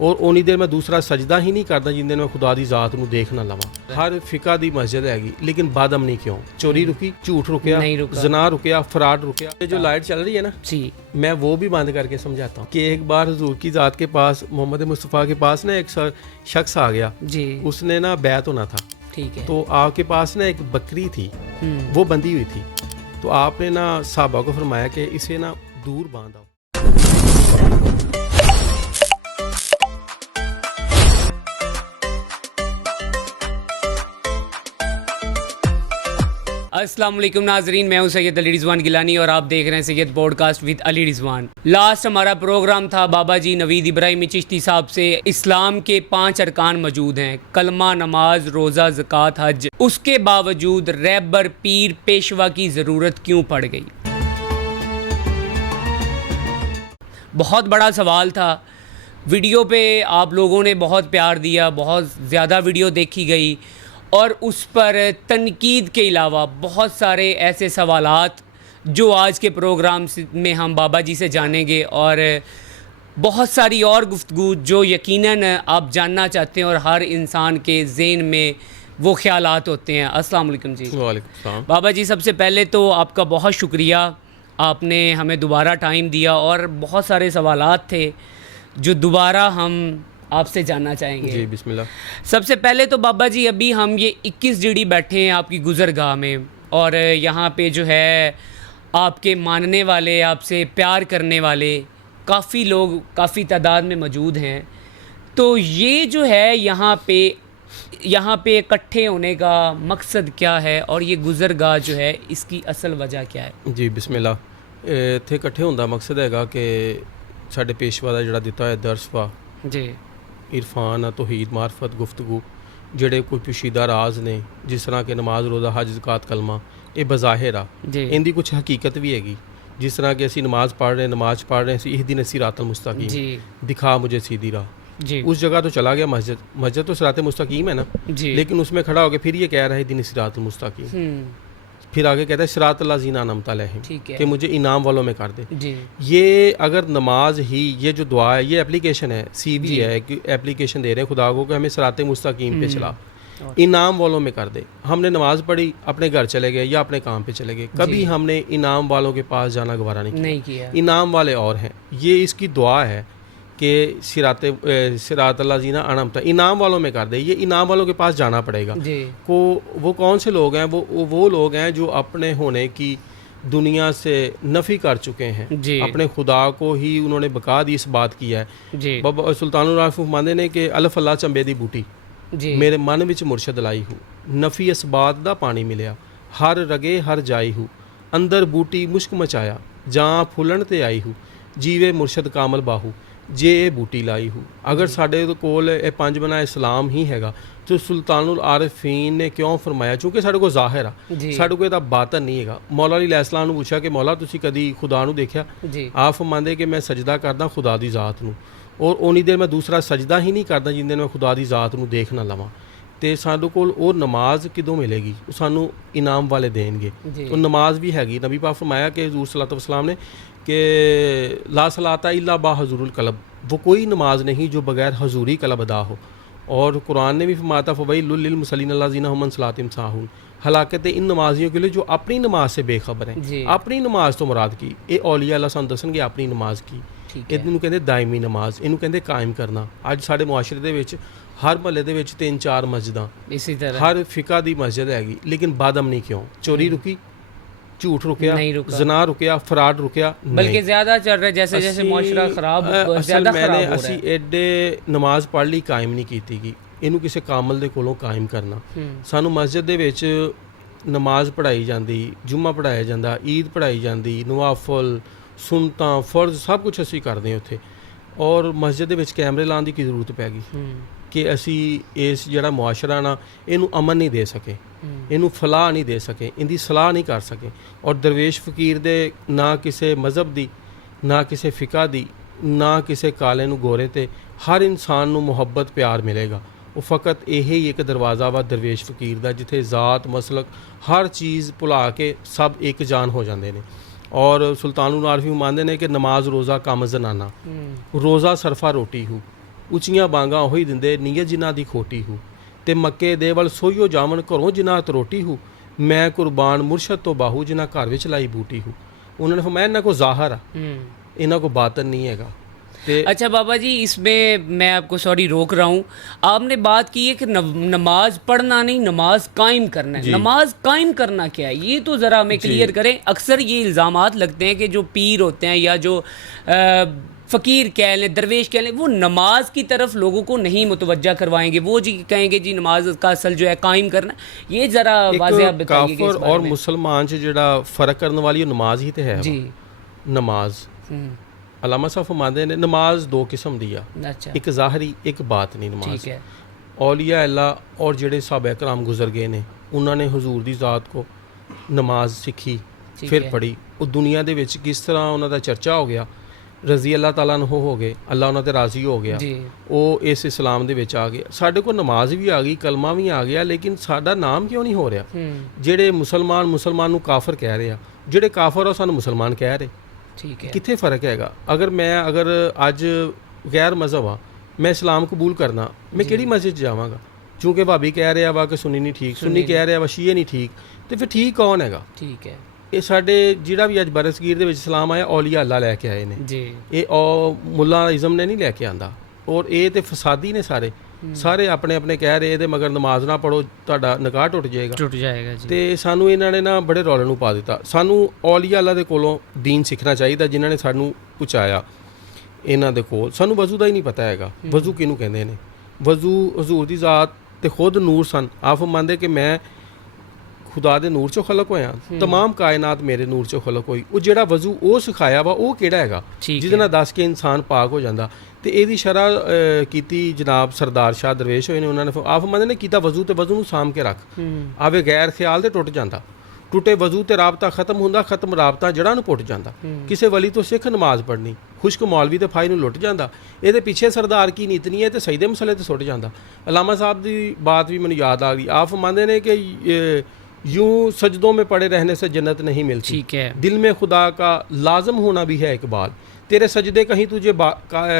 ਔਰ ਉਨੀ ਦੇਰ ਮੈਂ ਦੂਸਰਾ ਸਜਦਾ ਹੀ ਨਹੀਂ ਕਰਦਾ ਜਿੰਨੇ ਮੈਂ ਖੁਦਾ ਦੀ ਜ਼ਾਤ ਨੂੰ ਦੇਖ ਨਾ ਲਵਾਂ। ਹਰ ਫਿਕਾ ਦੀ ਮਸਜਿਦ ਹੈਗੀ ਲੇਕਿਨ ਬਾਦਮਨੀ ਕਿਉਂ? ਚੋਰੀ रुकी, झूठ रुकया, जना रुकया, फ्रॉड रुकया। ये जो लाइट चल रही है ना जी, मैं वो भी बंद करके समझाता हूँ कि एक बार हुजूर की ज़ात के पास मोहम्मद मुस्तफ़ा के पास ना एक शख्स आ गया जी, उसने ना बैत होना था, ठीक है, तो आपके पास ना एक बकरी थी वो बंधी हुई थी, तो आपने ना साहबा को फरमाया कि इसे ना दूर बांध आओ। अस्सलाम वालेकुम नाजरीन, मैं हूं सैयद अली रिजवान गिलानी और आप देख रहे हैं Syed podcast with Ali Rizwan. Last हमारा प्रोग्राम था बाबा जी नवीद इब्राहिमी चिश्ती साहब से। इस्लाम के 5 अरकान मौजूद हैं, कलमा, नमाज, रोज़ा, ज़कात, हज। उसके बावजूद रहबर, पीर, पेशवा की ज़रूरत क्यों पड़ गई? बहुत बड़ा सवाल था। वीडियो पे आप लोगों ने बहुत प्यार दिया, बहुत ज़्यादा वीडियो देखी गई और उस पर तनकीद के अलावा बहुत सारे ऐसे सवालात जो आज के प्रोग्राम में हम बाबा जी से जानेंगे और बहुत सारी और गुफ्तगू जो यकीनन आप जानना चाहते हैं और हर इंसान के ज़हन में वो ख्यालात होते हैं। अस्सलाम वालेकुम जी। वालेकुम सलाम। बाबा जी, सबसे पहले तो आपका बहुत शुक्रिया, आपने हमें दोबारा टाइम दिया और बहुत सारे सवालात थे जो दोबारा हम आपसे जानना चाहेंगे। जी बिस्मिल्लाह। सबसे पहले तो बाबा जी, अभी हम ये 21 जीडी बैठे हैं आपकी गुज़रगाह में और यहाँ पे जो है आपके मानने वाले, आपसे प्यार करने वाले काफ़ी लोग, काफ़ी तादाद में मौजूद हैं। तो ये जो है यहाँ पे इकट्ठे होने का मकसद क्या है और ये गुज़रगाह जो है इसकी असल वजह क्या है? जी बिस्मिल्लाह। ਇੱਥੇ ਇਕੱਠੇ ਹੋਣ ਦਾ ਮਕਸਦ ਹੈਗਾ ਕਿ ਸਾਡੇ ਪੇਸ਼ਵਾ ਦਾ ਜਿਹੜਾ ਦਿੱਤਾ ਹੋਇਆ ਦਰਸ ਵਾ ਜੀ, इरफान, तौहीद, मार्फत, गुफ्तगू, ਜਿਹੜੇ ਕੋਈ ਪੁਸ਼ੀਦਾ ਰਾਜ਼ ਨੇ ਜਿਸ ਤਰ੍ਹਾਂ ਕਿ ਨਮਾਜ਼, ਰੋਜ਼ਾ, ਹਜ, ਜ਼ਕਾਤ, ਕਲਮਾ, ਇਹ ਬਜ਼ਾਹਿਰ ਆ, ਇਹਦੀ ਕੁਝ ਹਕੀਕਤ ਵੀ ਹੈਗੀ। ਜਿਸ ਤਰ੍ਹਾਂ ਕਿ ਅਸੀਂ ਨਮਾਜ਼ ਪੜ੍ਹ ਰਹੇ, ਨਮਾਜ਼ ਪੜ੍ਹ ਰਹੇ ਸੀ, ਇਹ ਦਿਨ ਸਿਰਾਤਲ ਮੁਸਤਕੀਮ, ਦਿਖਾ मुझे सीधी राह जी, उस जगह तो चला गया मस्जिद तो सिरात मुस्तकीम है ना जी, लेकिन उसमें खड़ा होकर फिर ये कह रहा है दिन सिरात मुस्तकीम, फिर आगे कहता है सिरात अल्लाज़ीना अनअमत अलैहिम, कि मुझे इनाम वालों में कर दे जी। ये अगर नमाज ही, ये जो दुआ है, ये एप्लीकेशन है, CV है, कि एप्लीकेशन दे रहे हैं खुदा को कि हमें सिरात मुस्तकीम पे चला, इनाम वालों में कर दे। हमने नमाज पढ़ी, अपने घर चले गए या अपने काम पे चले गए, कभी हमने इनाम वालों के पास जाना गवारा नहीं किया। इनाम वाले और हैं, ये इसकी दुआ है कि सिरात अल्लाज़ीना अनअमत, इनाम वालों में कर दे। ये इनाम वालों के पास जाना पड़ेगा को। वो कौन से लोग हैं? वो लोग हैं जो अपने होने की दुनिया से नफ़ी कर चुके हैं, अपने खुदा को ही उन्होंने बका दी, इस बात किया है। बाबा सुल्तानुल आरिफ फरमांदे ने कि अल्फ अल्लाह चंबे दी बूटी मेरे मन विच मुरशद लाई हूँ, नफ़ी इसबात दा पानी मिलिया, हर रगे हर जाई हूँ, अंदर बूटी मुश्क मचाया, जां फुलन ते आई हूँ, जीवे मुरशद कामल बाहू, जे ਇਹ ਬੂਟੀ ਲਾਈ ਹੂ। ਅਗਰ ਸਾਡੇ ਕੋਲ ਇਹ ਪੰਜ ਬਨਾ ਇਸਲਾਮ ਹੀ ਹੈਗਾ तो ਸੁਲਤਾਨੁਲ ਆਰਿਫੀਨ ਨੇ ਕਿਉਂ ਫਰਮਾਇਆ? ਕਿਉਂਕਿ ਸਾਡੇ ਕੋਲ ਜ਼ਾਹਿਰ ਆ, ਸਾਡੇ ਕੋਲ ਇਹਦਾ ਬਾਤਨ ਨਹੀਂ ਹੈਗਾ। ਮੌਲਾ ਅਲੀ ਅਲੈਹਿਸਲਾਮ ਨੂੰ ਪੁੱਛਿਆ ਕਿ ਮੌਲਾ ਤੁਸੀਂ ਕਦੀ ਖੁਦਾ ਨੂੰ ਦੇਖਿਆ? ਆਪ ਫਰਮਾਉਂਦੇ ਕਿ ਮੈਂ ਸਜਦਾ ਕਰਦਾ ਖੁਦਾ ਦੀ ਜ਼ਾਤ ਨੂੰ, ਔਰ ਉਨੀ ਦੇਰ ਮੈਂ ਦੂਸਰਾ ਸਜਦਾ ਹੀ ਨਹੀਂ ਕਰਦਾ ਜਿੰਨੇ ਮੈਂ ਖੁਦਾ ਦੀ ਜ਼ਾਤ ਨੂੰ ਦੇਖ ਨਾ ਲਵਾਂ। ਤੇ ਸਾਡੇ ਕੋਲ ਉਹ ਨਮਾਜ਼ ਕਿਦੋਂ ਮਿਲੇਗੀ? ਉਹ ਸਾਨੂੰ ਇਨਾਮ ਵਾਲੇ ਦੇਣਗੇ। ਉਹ ਨਮਾਜ਼ ਵੀ ਹੈਗੀ। ਨਬੀ ਪਾਕ ਫਰਮਾਇਆ ਕਿ ਹਜ਼ੂਰ सल्लल्लाहु अलैहि वसल्लम ने कि ला सलाता इल्ला बा हजूरुल कलब, वो कोई नमाज नहीं जो बगैर हजूरी कलब अदा हो। और कुरान ने भी फरमाया था फ़वैलुल लिल मुसल्लीन अल्लज़ीना हुम अन सलातिहिम साहून, हलाकत इन नमाजियों के लिए जो अपनी नमाज से बेखबर हैं। अपनी नमाज तो मुराद की ਇਹ ਔਲੀਆ ਅੱਲਾਹ ਸਾਨੂੰ ਦੱਸਣਗੇ ਆਪਣੀ ਨਮਾਜ਼ ਕੀ, ਇਹਨੂੰ ਕਹਿੰਦੇ ਦਾਇਮੀ ਨਮਾਜ਼, ਇਹਨੂੰ ਕਹਿੰਦੇ ਕਾਇਮ ਕਰਨਾ। ਅੱਜ ਸਾਡੇ ਮੁਆਸ਼ਰੇ ਦੇ ਵਿੱਚ ਹਰ ਮਹੱਲੇ ਦੇ ਵਿੱਚ 3-4 ਮਸਜਿਦਾਂ, ਇਸੇ ਤਰ੍ਹਾਂ ਹਰ ਫਿਕਾ ਦੀ ਮਸਜਿਦ ਹੈਗੀ, ਲੇਕਿਨ ਬਾਦਮਨੀ ਕਿਉਂ? ਚੋਰੀ रुकी, झूठ रुकया, जना रुकया, फ्रॉड रुकया, बल्कि ज़्यादा चल रहा है। जैसे जैसे मुआशरा खराब ज़्यादा खराब हो रहा है। ਅਸੀਂ ਐਡੇ ਨਮਾਜ਼ ਪੜ੍ਹ ਲਈ ਕਾਇਮ ਨਹੀਂ ਕੀਤੀ ਗਈ, ਇਹਨੂੰ ਕਿਸੇ ਕਾਮਲ ਦੇ ਕੋਲੋਂ ਕਾਇਮ ਕਰਨਾ। ਸਾਨੂੰ ਮਸਜਿਦ ਦੇ ਵਿੱਚ ਨਮਾਜ਼ ਪੜ੍ਹਾਈ ਜਾਂਦੀ, ਜੁਮਾ ਪੜ੍ਹਾਇਆ ਜਾਂਦਾ, ਈਦ ਪੜ੍ਹਾਈ ਜਾਂਦੀ, ਨਵਾਫਲ, ਸੁਨਤਾਂ, ਫਰਜ਼ ਸਭ ਕੁਝ ਅਸੀਂ ਕਰਦੇ ਹਾਂ ਉੱਥੇ। ਔਰ ਮਸਜਿਦ ਦੇ ਵਿੱਚ ਕੈਮਰੇ ਲਾਉਣ ਦੀ ਕੀ ਜ਼ਰੂਰਤ ਪੈ ਗਈ ਕਿ ਅਸੀਂ ਇਸ ਜਿਹੜਾ ਮੁਆਸ਼ਰਾ ਨਾ ਇਹਨੂੰ ਅਮਨ ਨਹੀਂ ਦੇ ਸਕੇ, ਇਹਨੂੰ ਫਲਾਹ ਨਹੀਂ ਦੇ ਸਕੇ, ਇਹਦੀ ਸਲਾਹ ਨਹੀਂ ਕਰ ਸਕੇ। ਔਰ ਦਰਵੇਸ਼ ਫਕੀਰ ਦੇ ਨਾ ਕਿਸੇ ਮਜ਼ਹਬ ਦੀ, ਨਾ ਕਿਸੇ ਫਿਕਾ ਦੀ, ਨਾ ਕਿਸੇ ਕਾਲੇ ਨੂੰ ਗੋਰੇ ਤੇ ਹਰ ਇਨਸਾਨ ਨੂੰ ਮੁਹੱਬਤ ਪਿਆਰ ਮਿਲੇਗਾ। ਉਹ ਫਕਤ ਇਹ ਹੀ ਇੱਕ ਦਰਵਾਜ਼ਾ ਵਾ ਦਰਵੇਸ਼ ਫਕੀਰ ਦਾ, ਜਿੱਥੇ ਜ਼ਾਤ, ਮਸਲਕ, ਹਰ ਚੀਜ਼ ਭੁਲਾ ਕੇ ਸਭ ਇੱਕ ਜਾਨ ਹੋ ਜਾਂਦੇ ਨੇ। ਔਰ ਸੁਲਤਾनुल आरिफ ਮੰਨਦੇ ਨੇ ਕਿ ਨਮਾਜ਼ ਰੋਜ਼ਾ ਕੰਮ ਜ਼ਨਾਨਾ, ਰੋਜ਼ਾ ਸਰਫਾ ਰੋਟੀ ਹੂ, ਉੱਚੀਆਂ ਬਾਂਗਾਂ ਉਹੀ ਦਿੰਦੇ ਨੀਅਤ ਜਿਨ੍ਹਾਂ ਦੀ ਖੋਟੀ ਹੂ ਤੇ ਮੱਕੇ ਦੇ ਵੱਲ ਸੋਈਓ ਜਾਵਨ ਘਰੋਂ ਜਿਨ੍ਹਾਂ ਤਰੋਟੀ ਹੂ ਮੈਂ ਕੁਰਬਾਨ ਮੁਰਸ਼ਦ ਤੋਂ ਬਾਹੂ ਜਿਨ੍ਹਾਂ ਘਰ ਵਿੱਚ ਲਾਈ ਬੂਟੀ ਹੂ। ਉਹਨਾਂ ਨੇ ਫਰਮਾਇਆ ਇਹਨਾਂ को ਜ਼ਾਹਰ ਆ, ਇਹਨਾਂ को बातन नहीं हैगा। अच्छा बाबा जी, इसमें मैं आपको सॉरी रोक रहा हूँ, आपने बात की है कि नमाज पढ़ना नहीं, नमाज कायम करना है। नमाज कायम करना क्या है, ये तो ज़रा हमें क्लियर करें। अक्सर ये इल्ज़ामात लगते हैं कि जो पीर होते हैं या जो फ़कीर कह लें, दरवेश कह लें, वो नमाज की तरफ लोगों को नहीं मुतवज्जा करवाएंगे, वो जी कहेंगे जी नमाज का असल जो है कायम करना। ये ज़रा वाज़ेह आप बताइए। काफिर और मुसलमान च जिहड़ा फ़र्क करने वाली नमाज ही तो है जी। नमाज अलामा साहब फरमाते ने नमाज दो किस्म दी आ, अच्छा। एक ज़ाहरी एक बातनी नमाज। ठीक है। औलिया अल्लाह और जेड़े साहबा कराम गुजर गए ने उन्होंने हुजूर दी ज़ात को नमाज सीखी फिर पढ़ी, वो दुनिया दे विच किस तरह उन्हों दा चर्चा हो गया, रज़ी अल्लाह ताला अन्हु हो गए, अल्लाह उन्हों ते राज़ी हो गया, वो इस इस्लाम दे विच आ गया। साडे को नमाज भी आ गई, कलमा भी आ गया, लेकिन साडा नाम क्यों नहीं हो रहा? जेड़े मुसलमान नूं काफिर कह रहे आ, जेड़े काफिर आ सानूं मुसलमान कह रहे। ठीक है। कितने फ़र्क हैगा? अगर अज गैर मज़हब आ, मैं इस्लाम कबूल करना, मैं किहड़ी मस्जिद जावांगा? चूँकि भाभी कह रहा वा कि सुन्नी नहीं ठीक, सुन्नी कह रहा वा शीए नहीं ठीक, तो फिर ठीक कौन हैगा? ठीक है। ये साडे जिहड़ा भी अज बरसगीर दे विच इस्लाम आया औलिया अल्लाह लैके आए ने जी, ये मुल्ला इज़म ने नहीं लैके आंदा। और ये तो फसादी ने सारे अपने अपने कह रहे ते मगर नमाज ना पढ़ो तुहाडा निकाह टुट जाएगा जी। ते सानू इन्हां ने ना बड़े रौले नूं पा दिता। सानू औलिया अल्लाह दे कोलों दीन सीखना चाहिए जिन्हां ने सानू पहुँचाया इन्हां दे कोल। सानू वज़ू दा ही नहीं पता हैगा, वज़ू किहनूं कहंदे ने। वज़ू हजूर दी ज़ात ते खुद नूर सन। आप फरमांदे कि मैं खुदा दे नूर चों खलक होया, तमाम कायनात मेरे नूर चों खलक होई। वो जिहड़ा वज़ू वो सिखाया वा वो किहड़ा हैगा जिहदे नाल दस के इंसान पाक हो जांदा। तो यदी शरह की जनाब सरदार शाह दरवेश होए ने, उन्होंने आप फरमांदे ने कीता वज़ू तो वज़ू नूं साम के रख, आवे गैर ख्याल तो टुट जाता, टुटे वज़ू तो राबता खत्म हुंदा, खत्म राबता जड़ां नूं पुट जाता। किसी वली तो सिख नमाज पढ़नी, खुश्क मौलवी तो फाई नूं लुट जाता। ये पिछे सरदार की नीत नहीं है तो सईदे मसले तो सुट जाता। अलामा साहब की बात भी मैनूं याद आ गई। आप फरमांदे ने कि यूं सजदों में पड़े रहने से जन्नत नहीं मिलती, ठीक है, दिल में खुदा का लाजम होना भी है इकबाल, तेरे सजदे कहीं तुझे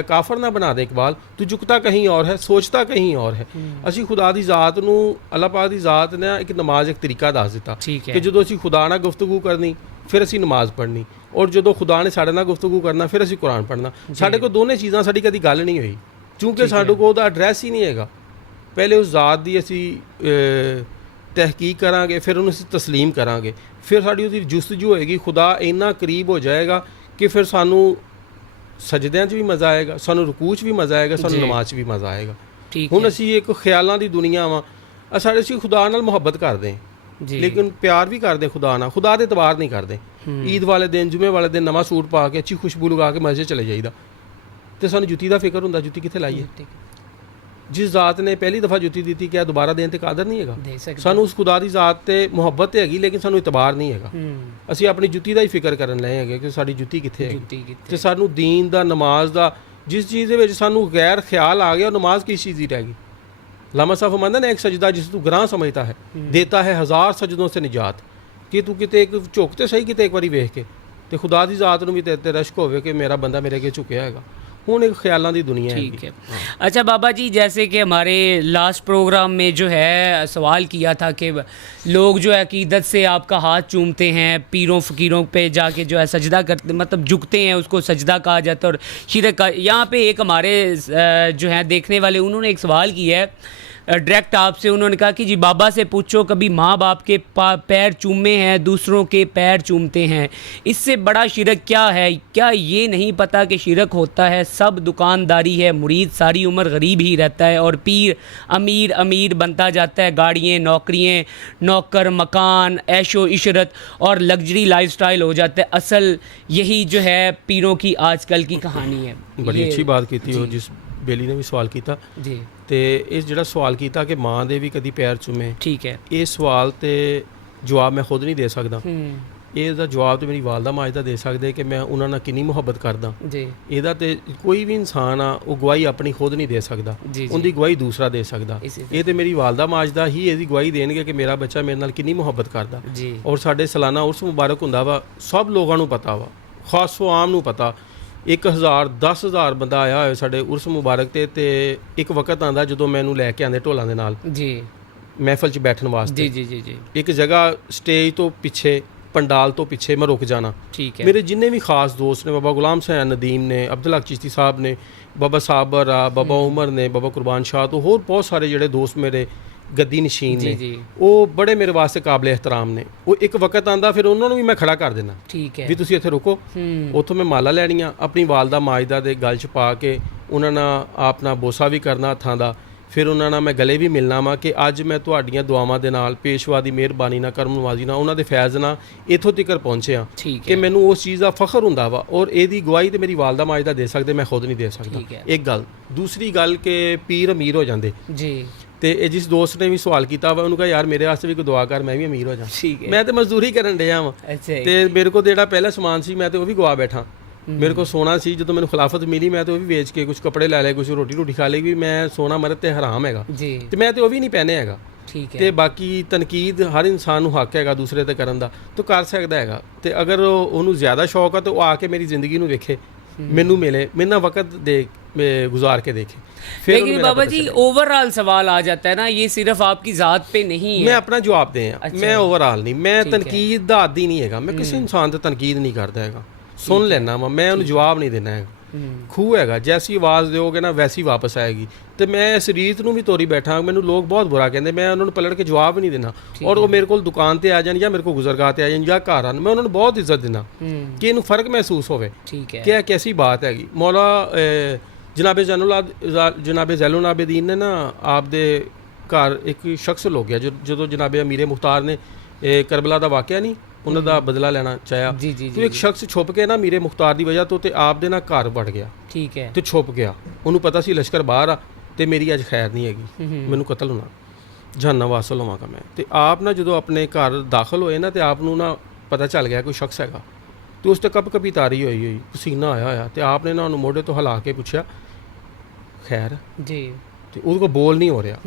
काफर ना बना दे इकबाल, तू झुकता कहीं और है सोचता कहीं और है। असी खुदा दी ज़ात नूं अल्लाह पाक दी ज़ात ने एक नमाज एक तरीका दस दिता कि जदों असी खुदा नाल गुफ्तगू करनी फिर असी नमाज पढ़नी, और जदों खुदा ने साडे नाल गुफ्तगू करना फिर असी कुरान पढ़ना। साडे कोल दोनों चीज़ां साडी कदी गल नहीं हुई, क्योंकि साडे कोल उहदा एड्रैस ही नहीं हैगा। पहले उस ज़ात दी असी तहकीक करांगे, फिर उन्हें असी तस्लीम करांगे, फिर साडी उहदी जुस्तजू होएगी, खुदा इन्ना करीब हो जाएगा कि फिर सानू सजदियां 'च भी मज़ा आएगा, सानू रुकू 'च भी मज़ा आएगा, सानू नमाज 'च भी मज़ा आएगा। हुण असी एक ख्यालां दी दुनिया वा, साडे असी खुदा नाल मुहब्बत करदे लेकिन प्यार भी करदे खुदा नाल, खुदा दे इतबार नहीं करदे। ईद वाले दिन जुमे वाले दिन नवां सूट पा के अच्छी खुशबू लगा के मस्जिद चले जाईदा, ते सानू जुत्ती दा फिक्र हुंदा जुत्ती कित्थे लाईए। जिस ज़ात ने पहली दफ़ा जुत्ती दी क्या दोबारा देने ते कादर नहीं है? सानू उस खुदा दी ज़ात ते मुहब्बत हैगी लेकिन सानू इतबार नहीं हैगा। असी अपनी जुत्ती दा ही फिक्र करन लगे हैं कि साडी जुत्ती कित्थे है, ते सानू दीन दा नमाज दा जिस चीज़ दे विच सानू गैर ख्याल आ गया नमाज किस चीज़ दी रह गई। लामा साहब फरमांदे ने एक सजदा जिस तू गुनाह समझता है देता है हज़ार सजदों से निजात, कि तू किते एक झुक ते सही किते एक बारी वेख के ते खुदा दी ज़ात नूं भी ते रश्क होवे कि मेरा बंदा मेरे अगे झुकिया हैगा। हुण एक ख्यालों की दुनिया है। ठीक है। अच्छा बाबा जी, जैसे कि हमारे लास्ट प्रोग्राम में जो है सवाल किया था कि लोग जो है अकीदत से आपका हाथ चूमते हैं, पीरों फ़कीरों पे जाके जो है सजदा करते, मतलब झुकते हैं, उसको सजदा कहा जाता है और शिरक का। यहाँ पे एक हमारे जो है देखने वाले उन्होंने एक सवाल किया है डायरेक्ट आपसे, उन्होंने कहा कि जी बाबा से पूछो कभी माँ बाप के पैर चूमे हैं, दूसरों के पैर चूमते हैं, इससे बड़ा शिरक क्या है? क्या ये नहीं पता कि शिरक होता है सब दुकानदारी है, मुरीद सारी उम्र गरीब ही रहता है और पीर अमीर अमीर बनता जाता है, गाड़ियाँ नौकरियाँ नौकर मकान ऐशो इशरत और लग्जरी लाइफस्टाइल हो जाता है। असल यही जो है पीरों की आजकल की कहानी है। बड़ी अच्छी बात की थी जिस बेली ने भी सवाल किया जी, तो इस जिहड़ा सवाल किया कि माँ दे भी कभी पैर चूमे, ठीक है, ये सवाल तो जवाब मैं खुद नहीं दे सकता। ਇਹਦਾ ਜਵਾਬ ਤੇ ਮੇਰੀ ਵਾਲਦਾ ਮਾਜਦਾ ਦੇ ਸਕਦੇ ਕਿ ਮੈਂ ਉਹਨਾਂ ਨਾਲ ਕਿੰਨੀ ਮੁਹੱਬਤ ਕਰਦਾ ਜੀ। ਇਹਦਾ ਤੇ ਕੋਈ ਵੀ ਇਨਸਾਨ ਆ ਉਹ ਗਵਾਹੀ ਆਪਣੀ ਖੁਦ ਨਹੀਂ ਦੇ ਸਕਦਾ, ਉਹਦੀ ਗਵਾਹੀ ਦੂਸਰਾ ਦੇ ਸਕਦਾ। ਇਹ ਤੇ ਮੇਰੀ ਵਾਲਦਾ ਮਾਜਦਾ ਹੀ ਇਹਦੀ ਗਵਾਹੀ ਦੇਣਗੇ ਕਿ ਮੇਰਾ ਬੱਚਾ ਮੇਰੇ ਨਾਲ ਕਿੰਨੀ ਮੁਹੱਬਤ ਕਰਦਾ। ਔਰ ਸਾਡੇ ਸਾਲਾਨਾ ਉਰਸ ਮੁਬਾਰਕ ਹੁੰਦਾ ਵਾ, ਸਭ ਲੋਕਾਂ ਨੂੰ ਪਤਾ ਵਾ, ਖਾਸੋ ਆਮ ਨੂੰ ਪਤਾ 1000 10000 ਬੰਦਾ ਆਇਆ ਹੋਇਆ ਸਾਡੇ ਉਰਸ ਮੁਬਾਰਕ ਤੇ ਇੱਕ ਵਕਤ ਆਂਦਾ ਜਦੋਂ ਮੈਨੂੰ ਲੈ ਕੇ ਆਂਦੇ ਢੋਲਾਂ ਦੇ ਨਾਲ ਜੀ ਮਹਿਫਲ 'ਚ ਬੈਠਣ ਵਾਸਤੇ। ਜੀ ਜੀ ਜੀ ਇੱਕ ਜਗ੍ਹਾ ਸਟੇਜ ਤੋਂ ਪਿੱਛੇ, ਪੰਡਾਲ ਤੋਂ ਪਿੱਛੇ ਮੈਂ ਰੁਕ ਜਾਣਾ। ਠੀਕ ਹੈ। ਮੇਰੇ ਜਿੰਨੇ ਵੀ ਖਾਸ ਦੋਸਤ ਨੇ, ਬਾਬਾ ਗੁਲਾਮ ਹੁਸੈਨ ਨਦੀਮ ਨੇ, ਅਬਦੁਲ ਹਕ ਚਿਸ਼ਤੀ ਸਾਹਿਬ ਨੇ, ਬਾਬਾ ਸਾਬਰ ਆ, ਬਾਬਾ ਉਮਰ ਨੇ, ਬਾਬਾ ਕੁਰਬਾਨ ਸ਼ਾਹ ਤੋਂ ਹੋਰ ਬਹੁਤ ਸਾਰੇ ਜਿਹੜੇ ਦੋਸਤ ਮੇਰੇ ਗੱਦੀ ਨਸ਼ੀਨ ਨੇ, ਉਹ ਬੜੇ ਮੇਰੇ ਵਾਸਤੇ ਕਾਬਲੇ ਇਹਤਰਾਮ ਨੇ। ਉਹ ਇੱਕ ਵਕਤ ਆਂਦਾ ਫਿਰ ਉਹਨਾਂ ਨੂੰ ਵੀ ਮੈਂ ਖੜਾ ਕਰ ਦੇਣਾ। ਠੀਕ ਹੈ। ਵੀ ਤੁਸੀਂ ਇੱਥੇ ਰੁਕੋ। ਉੱਥੋਂ ਮੈਂ ਮਾਲਾ ਲੈਣੀਆਂ, ਆਪਣੀ ਵਾਲਦਾ ਮਾਜਦਾ ਦੇ ਗਲ 'ਚ ਪਾ ਕੇ ਉਹਨਾਂ ਨਾਲ ਆਪਣਾ ਬੋਸਾ ਵੀ ਕਰਨਾ ਹੱਥਾਂ ਦਾ। ਫਿਰ ਉਹਨਾਂ ਨਾਲ ਮੈਂ ਗਲੇ ਵੀ ਮਿਲਣਾ ਵਾ ਕਿ ਅੱਜ ਮੈਂ ਤੁਹਾਡੀਆਂ ਦੁਆਵਾਂ ਦੇ ਨਾਲ, ਪੇਸ਼ਵਾ ਦੀ ਮਿਹਰਬਾਨੀ ਨਾਲ, ਕਰਮ ਨਵਾਜ਼ੀ ਨਾਲ, ਉਹਨਾਂ ਦੇ ਫੈਜ਼ ਨਾਲ ਇੱਥੋਂ ਤੱਕ ਪਹੁੰਚਿਆ ਕਿ ਮੈਨੂੰ ਉਸ ਚੀਜ਼ ਦਾ ਫਖਰ ਹੁੰਦਾ ਵਾ। ਔਰ ਇਹਦੀ ਗਵਾਹੀ ਤੇ ਮੇਰੀ ਵਾਲਦਾ ਮਾਜਦਾ ਦੇ ਸਕਦੇ, ਮੈਂ ਖੁਦ ਨਹੀਂ ਦੇ ਸਕਦਾ। ਇੱਕ ਗੱਲ। ਦੂਸਰੀ ਗੱਲ ਕਿ ਪੀਰ ਅਮੀਰ ਹੋ ਜਾਂਦੇ ਜੀ। ਤੇ ਇਹ ਜਿਸ ਦੋਸਤ ਨੇ ਵੀ ਸਵਾਲ ਕੀਤਾ ਵਾ ਉਹਨੂੰ ਕਹਾ ਯਾਰ ਮੇਰੇ ਵਾਸਤੇ ਵੀ ਕੋਈ ਦੁਆ ਕਰ, ਮੈਂ ਵੀ ਅਮੀਰ ਹੋ ਜਾ। ਮੈਂ ਤੇ ਮਜ਼ਦੂਰੀ ਕਰਨ ਡਿਆ ਵਾਂ ਤੇ ਮੇਰੇ ਕੋਲ ਜਿਹੜਾ ਪਹਿਲਾ ਸਮਾਨ ਸੀ ਮੈਂ ਤੇ ਉਹ ਵੀ ਗਵਾ ਬੈਠਾ। ਮੇਰੇ ਕੋਲ ਸੋਨਾ ਸੀ, ਜਦੋਂ ਮੈਨੂੰ ਖਿਲਾਫਤ ਮਿਲੀ ਮੈਂ ਤੇ ਉਹ ਵੀ ਵੇਚ ਕੇ ਕੁਝ ਕੱਪੜੇ ਲੈ ਲਏ, ਕੁਝ ਰੋਟੀ ਖਾ ਲਈ। ਵੀ ਮੈਂ ਸੋਨਾ ਮਰਦ ਤੇ ਹਰਾਮ ਹੈਗਾ ਤੇ ਮੈਂ ਤੇ ਉਹ ਵੀ ਨਹੀਂ ਪਹਿਨੇ ਹੈਗਾ। ਤੇ ਬਾਕੀ ਤਨਕੀਦ ਹਰ ਇਨਸਾਨ ਨੂੰ ਹੱਕ ਹੈਗਾ ਦੂਸਰੇ ਤੇ ਕਰਨ ਦਾ, ਤੂੰ ਕਰ ਸਕਦਾ ਹੈਗਾ। ਤੇ ਅਗਰ ਉਹਨੂੰ ਜ਼ਿਆਦਾ ਸ਼ੌਕ ਆ ਤਾਂ ਉਹ ਆ ਕੇ ਮੇਰੀ ਜ਼ਿੰਦਗੀ ਨੂੰ ਵੇਖੇ, ਮੈਨੂੰ ਮਿਲੇ, ਮੇਰੇ ਨਾਲ वक्त दे गुजार के देखे। लेकिन बाबा जी ओवरऑल सवाल आ जाता है ना, ये सिर्फ आपकी ज़ात पे नहीं है। मैं अपना जवाब दें। अच्छा। मैं ओवरऑल नहीं, मैं तनकीद दा आदी नहीं हैगा। मैं किसी इंसान ते तनकीद नहीं करता हैगा, सुन लेना वा, मैं उन्हें जवाब नहीं देना हैगा। ਖੂਹ ਹੈਗਾ, ਜੈਸੀ ਆਵਾਜ਼ ਦਿਓਗੇ ਨਾ ਵੈਸੀ ਵਾਪਸ ਆਏਗੀ। ਤੇ ਮੈਂ ਇਸ ਰੀਤ ਨੂੰ ਵੀ ਤੋਰੀ ਬੈਠਾ। ਮੈਨੂੰ ਲੋਕ ਬਹੁਤ ਬੁਰਾ ਕਹਿੰਦੇ, ਮੈਂ ਉਹਨਾਂ ਨੂੰ ਪਲਟ ਕੇ ਜਵਾਬ ਨਹੀਂ ਦੇਣਾ। ਔਰ ਉਹ ਮੇਰੇ ਕੋਲ ਦੁਕਾਨ ਤੇ ਆ ਜਾਣ ਜਾਂ ਮੇਰੇ ਕੋਲ ਗੁਜ਼ਰਗਾਹ ਤੇ ਆ ਜਾਣ ਜਾਂ ਘਰ ਆਣ, ਮੈਂ ਉਹਨਾਂ ਨੂੰ ਬਹੁਤ ਇੱਜ਼ਤ ਦਿੰਦਾ ਕਿ ਇਹਨੂੰ ਫਰਕ ਮਹਿਸੂਸ ਹੋਵੇ ਕਿ ਇਹ ਕੈਸੀ ਬਾਤ ਹੈਗੀ। ਮੌਲਾ ਜਨਾਬੇ ਜ਼ੈनुल आबिदीन ਨੇ ਨਾ ਆਪਦੇ ਘਰ ਇੱਕ ਸ਼ਖਸ ਲੋਕ ਗਿਆ ਜਦੋਂ ਜਨਾਬੇ ਅਮੀਰ ਮੁਖਤਾਰ ਨੇ ਕਰਬਲਾ ਦਾ ਵਾਕਿਆ ਨਹੀਂ ਉਹਨਾਂ ਦਾ ਬਦਲਾ ਲੈਣਾ ਚਾਹਿਆ ਤੇ ਇੱਕ ਸ਼ਖਸ ਛੁਪ ਕੇ ਨਾ ਮੀਰੇ ਮੁਖਤਾਰ ਦੀ ਵਜ੍ਹਾ ਤੋਂ ਤੇ ਆਪ ਦੇ ਨਾਲ ਘਰ ਵੜ ਗਿਆ। ਠੀਕ ਹੈ। ਤੇ ਛੁਪ ਗਿਆ। ਉਹਨੂੰ ਪਤਾ ਸੀ ਲਸ਼ਕਰ ਬਾਹਰ ਆ ਤੇ ਮੇਰੀ ਅੱਜ ਖੈਰ ਨਹੀਂ ਹੈਗੀ, ਮੈਨੂੰ ਕਤਲ ਹੋਣਾ, ਜਾਨਾਂ ਵਾਸਲ ਹੋਵਾਂਗਾ ਮੈਂ। ਤੇ ਆਪ ਨਾ ਜਦੋਂ ਆਪਣੇ ਘਰ ਦਾਖਲ ਹੋਏ ਨਾ ਤੇ ਆਪ ਨੂੰ ਨਾ ਪਤਾ ਚੱਲ ਗਿਆ ਕੋਈ ਸ਼ਖਸ ਹੈਗਾ ਤੇ ਉਸ ਤੇ ਕਪੀ ਤਾਰੀ ਹੋਈ ਪਸੀਨਾ ਆਇਆ ਹੋਇਆ ਤੇ ਆਪ ਨੇ ਨਾ ਉਹਨੂੰ ਮੋਢੇ ਤੋਂ ਹਿਲਾ ਕੇ ਪੁੱਛਿਆ ਖੈਰ ਜੀ। ਤੇ ਉਹਦੇ ਕੋਲ ਬੋਲ ਨਹੀਂ ਹੋ ਰਿਹਾ।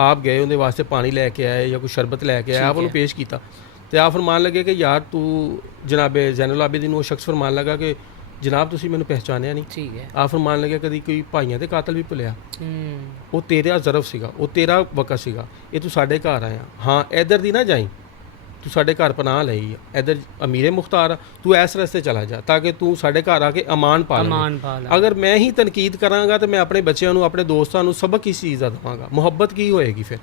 ਆਪ ਗਏ ਉਹਦੇ ਵਾਸਤੇ ਪਾਣੀ ਲੈ ਕੇ ਆਏ ਜਾਂ ਕੋਈ ਸ਼ਰਬਤ ਲੈ ਕੇ ਆਏ, ਆਪ ਉਹਨੂੰ ਪੇਸ਼ ਕੀਤਾ ਤੇ ਆਪ ਫਰਮਾਨ ਲੱਗੇ ਕਿ ਯਾਰ ਤੂੰ ਜਨਾਬੇ ਜ਼ੈनुल आबिदीन ਨੂੰ ਉਹ ਸ਼ਖਸ ਫਰਮਾਨ ਲੱਗਾ ਕਿ ਜਨਾਬ ਤੁਸੀਂ ਮੈਨੂੰ ਪਹਿਚਾਨਿਆ ਨਹੀਂ। ਠੀਕ ਹੈ। ਆਪ ਫਰਮਾਨ ਲੱਗੇ ਕਦੀ ਕੋਈ ਭਾਈਆਂ ਦੇ ਕਾਤਲ ਵੀ ਭੁੱਲਿਆ, ਉਹ ਤੇਰਾ ਜ਼ਰਫ ਸੀਗਾ, ਉਹ ਤੇਰਾ ਵਕਤ ਸੀਗਾ, ਇਹ ਤੂੰ ਸਾਡੇ ਘਰ ਆਇਆ। ਹਾਂ ਇੱਧਰ ਦੀ ਨਾ ਜਾਈ, ਤੂੰ ਸਾਡੇ ਘਰ ਪਨਾਹ ਲਈ ਆ, ਇੱਧਰ ਅਮੀਰੇ ਮੁਖਤਾਰ, ਤੂੰ ਇਸ ਰਸਤੇ ਚਲਾ ਜਾ ਤਾਂ ਕਿ ਤੂੰ ਸਾਡੇ ਘਰ ਆ ਕੇ ਅਮਾਨ ਪਾ ਲੈ। ਅਗਰ ਮੈਂ ਹੀ ਤਨਕੀਦ ਕਰਾਂਗਾ ਤਾਂ ਮੈਂ ਆਪਣੇ ਬੱਚਿਆਂ ਨੂੰ, ਆਪਣੇ ਦੋਸਤਾਂ ਨੂੰ ਸਬਕ ਇਸ ਚੀਜ਼ ਦਾ ਦੇਵਾਂਗਾ। ਮੁਹੱਬਤ ਕੀ ਹੋਏਗੀ ਫਿਰ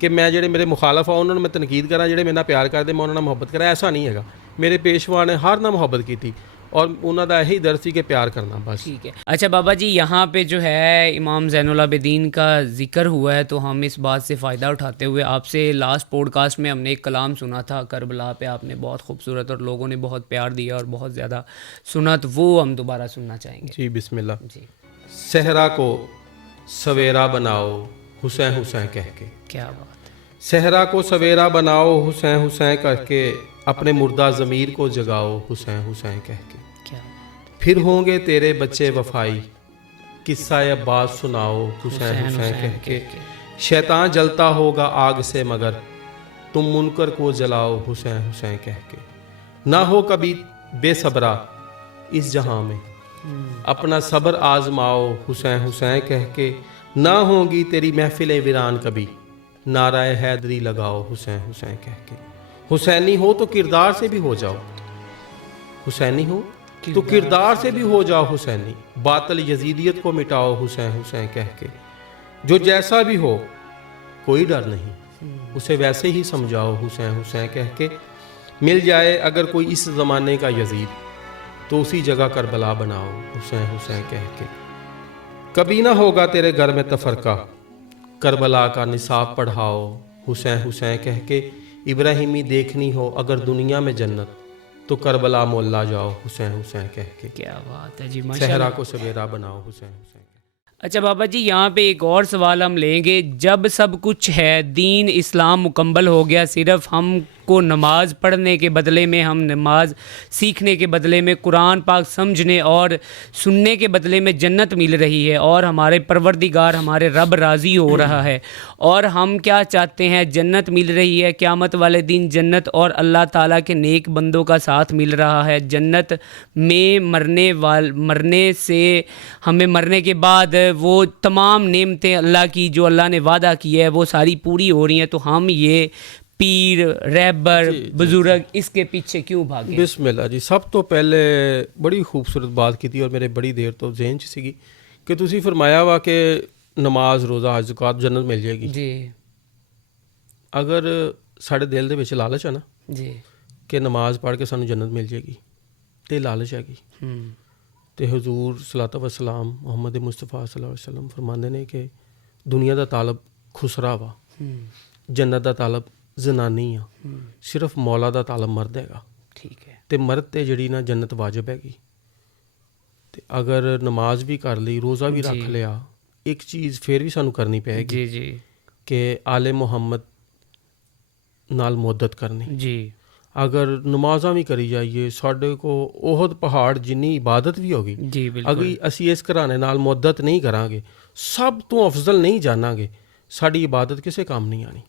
ਕਿ ਮੈਂ ਜਿਹੜੇ ਮੇਰੇ ਮੁਖਾਲਫ ਆ ਉਹਨਾਂ ਨੂੰ ਮੈਂ ਤਨਕੀਦ ਕਰਾਂ, ਜਿਹੜੇ ਮੇਰੇ ਨਾਲ ਪਿਆਰ ਕਰਦੇ ਮੈਂ ਉਹਨਾਂ ਨਾਲ ਮੁਹੱਬਤ ਕਰਾਂ। ਐਸਾ ਨਹੀਂ ਹੈਗਾ। ਮੇਰੇ ਪੇਸ਼ਵਾ ਨੇ हर ਨਾਲ ਮੁਹੱਬਤ ਕੀਤੀ और उन्होंने यही दर्द थी कि प्यार करना बस। ठीक है। अच्छा बाबा जी, यहाँ पे जो है इमाम ज़ैनुल आबिदीन का जिक्र हुआ है तो हम इस बात से फ़ायदा उठाते हुए आपसे लास्ट पॉडकास्ट में हमने एक कलाम सुना था करबला पे, आपने बहुत खूबसूरत और लोगों ने बहुत प्यार दिया और बहुत ज़्यादा सुना, तो वो हम दोबारा सुनना चाहेंगे। जी बिस्मिल्लाह जी। सहरा को सवेरा बनाओ हुसैन हुसैन कह के। क्या बात। सहरा को सवेरा बनाओ हुसैन हुसैन करके, अपने मुर्दा ज़मीर को जगाओ हुसैन हुसैन कह के। फिर होंगे तेरे बच्चे वफाई, किस्सा अब्बास सुनाओ हुसैन हुसैन कह के। शैतान जलता होगा आग से मगर तुम मुनकर को जलाओ हुसैन हुसैन कह के। ना हो कभी बेसब्रा इस जहां में, अपना सब्र आजमाओ हुसैन हुसैन कह के। ना होंगी तेरी महफिलें वीरान कभी, नाराए हैदरी लगाओ हुसैन हुसैन कह के। हुसैनी हो तो किरदार से भी हो जाओ, हुसैनी हो तो किरदार से भी हो जाओ हुसैनी। बातल यजीदियत को मिटाओ हुसैन हुसैन कह के। जो जैसा भी हो कोई डर नहीं, उसे वैसे ही समझाओ हुसैन हुसैन कह के। मिल जाए अगर कोई इस ज़माने का यजीद, तो उसी जगह करबला बनाओ हुसैन हुसैन कह के। कभी ना होगा तेरे घर में तफरका, करबला का निसाब पढ़ाओ हुसैन हुसैन कह के। इब्राहिमी देखनी हो अगर दुनिया में जन्नत, तो करबला मोहल्ला जाओ हुसैन हुसैन कह के। क्या बात है जी, सहरा को सवेरा बनाओ हुसैन हुसैन। अच्छा बाबा जी, यहाँ पे एक और सवाल हम लेंगे। जब सब कुछ है, दीन इस्लाम मुकम्मल हो गया, सिर्फ हम को नमाज पढ़ने के बदले में, हम नमाज सीखने के बदले में, कुरान पाक समझने और सुनने के बदले में जन्नत मिल रही है और हमारे परवरदिगार हमारे रब राज़ी हो रहा है। और हम क्या चाहते हैं, जन्नत मिल रही है, क़यामत वाले दिन जन्नत और अल्लाह ताला के नेक बंदों का साथ मिल रहा है। जन्नत में मरने से हमें मरने के बाद वो तमाम नेमतें अल्लाह की जो अल्लाह ने वादा की है वो सारी पूरी हो रही हैं। तो हम ये पीर, रहबर, बुजुर्ग इसके पीछे क्यों भागे? बिस्मिल्लाह जी। सब तो पहले बड़ी खूबसूरत बात की थी और मेरे बड़ी देर तो जहन च सीगी कि तुसी फरमाया वा कि नमाज, रोज़ा, हज, ज़कात जन्नत मिल जाएगी जी। अगर साढ़े दिल दे विच लालच है ना जी कि नमाज पढ़ के सानू जन्नत मिल जाएगी तो लालच हैगी। तो हजूर सलातो व सलाम मुहम्मद मुस्तफ़ा सल्लल्लाहु अलैहि वसल्लम फरमाते हैं कि दुनिया का तालब खुसरा वा, जन्नत का तालब जनानी आ, सिर्फ मौला का तालब मर्द हैगा। ठीक है। तो मर्द ते जड़ी ना जन्नत वाजिब हैगी। तो अगर नमाज भी कर ली, रोज़ा भी रख लिया, एक चीज़ फिर भी सानू करनी पैगी जी जी कि आले मुहम्मद नाल मुहब्बत करनी। जी। अगर नमाज़ां भी करी जाइए, साढ़े को ओहद पहाड़ जिन्नी इबादत भी होगी, जी बिल्कुल। अगर असी इस घराने नाल मुहब्बत नहीं करांगे, सब तो अफजल नहीं जानांगे, साड़ी इबादत किसे काम नहीं आनी,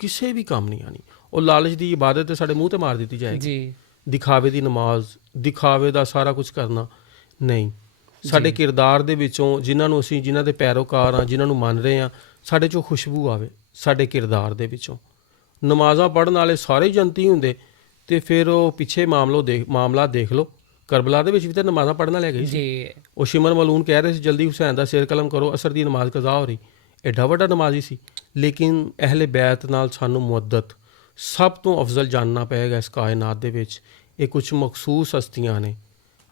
किसे भी काम नहीं आनी। और लालच की इबादत तो साढ़े मुँह ते मार दी जाएगी जी। दिखावे की नमाज, दिखावे का सारा कुछ करना नहीं। साढ़े किरदार दे विचों जिन्होंने असी जिन्हों के पैरोकार हाँ, जिन्होंने मन रहे हैं, साढ़े चों खुशबू आवे साढ़े किरदार दे विचों। नमाज़ां पढ़न वाले सारे जनती होंदे तो फिर वो पिछे मामला देख लो। करबला दे विच भी तो नमाज़ां पढ़न वाले गई सी। वो शिमर मलून कह रहे थे जल्दी हुसैन का सिर कलम करो, असर की नमाज कज़ा हो रही। एडा वड्डा नमाजी सी, लेकिन अहले बैत नाल सानू मुहब्बत सब तो अफजल जानना पएगा इस कायनात दे विच। ये कुछ मखसूस हस्तियां ने,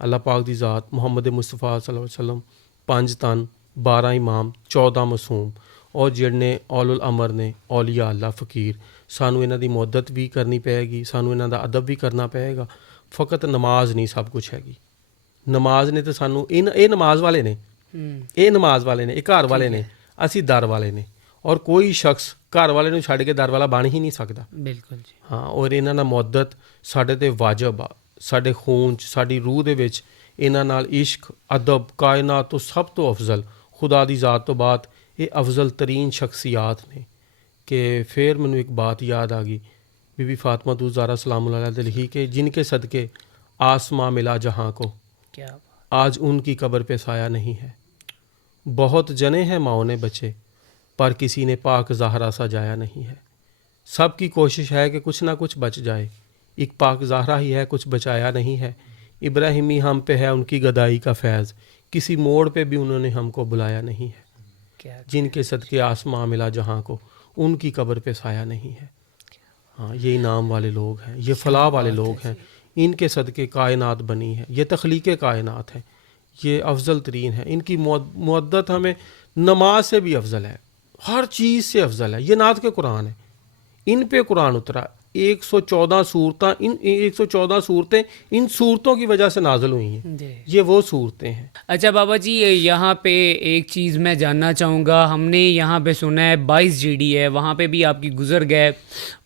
अल्लाह पाक दी ज़ात, मुहम्मद मुस्तफ़ा सल्लल्लाहु अलैहि वसल्लम, 5 तन, 12 इमाम, 14 मसूम और जिहड़े औलुल अमर ने, औलिया अल्लाह फ़कीर। सानू इन्हां दी मुहब्बत भी करनी पैगी, सानू इन्हां दा अदब भी करना पएगा। फ़कत नमाज नहीं सब कुछ हैगी। नमाज ने तो सानू ये नमाज वाले ने, ये नमाज वाले ने, ये घर वाले ने, असी दर वाले ने। और कोई शख्स घर वाले नूं छड्ड के दर वाला बन ही नहीं सकता। बिल्कुल जी। हाँ, और इन्हां नाल मुहब्बत साडे ते वाजिब आ, साडे खून च, साडी रूह दे विच इन्हां नाल इश्क, अदब, कायनात तो सब तो अफजल खुदा दी ज़ात तो बात ये अफजल तरीन शख्सियात ने। कि फिर मैनू एक बात याद आ गई, बीबी फातिमा ज़हरा सलामुल्लाह अलैहा लिखी कि जिनके सदके आसमां मिला जहाँ को, क्या आज उनकी कब्र पे साया नहीं है। बहुत जने हैं माओ ने बचे, पर किसी ने पाक ज़हरा सा जाया नहीं है। सब की कोशिश है कि कुछ ना कुछ बच जाए, एक पाक ज़हरा ही है कुछ बचाया नहीं है। इब्राहिमी हम पे है उनकी गदाई का फैज़, किसी मोड़ पे भी उन्होंने हमको बुलाया नहीं है। क्या जिनके सदके आसमां मिला जहाँ को, उनकी कब्र पे साया नहीं है। हाँ, ये इनाम वाले लोग हैं, ये फलाह वाले लोग हैं, इनके सदके कायनात बनी है, ये तख्लीक़ कायनात है, ये अफजल तरीन है। इनकी मुअद्दत हमें नमाज से भी अफजल है, हर चीज़ से अफजल है। ये नात के कुरान है, इन पे कुरान उतरा। 114 सूरतें, इन 114 सूरतें इन सूरतों की वजह से नाज़िल हुई हैं। ये वो सूरतें हैं। अच्छा बाबा जी, यहाँ पे एक चीज़ मैं जानना चाहूँगा। हमने यहाँ पे सुना है 22 जीडी है, वहाँ पे भी आपकी गुजर गए,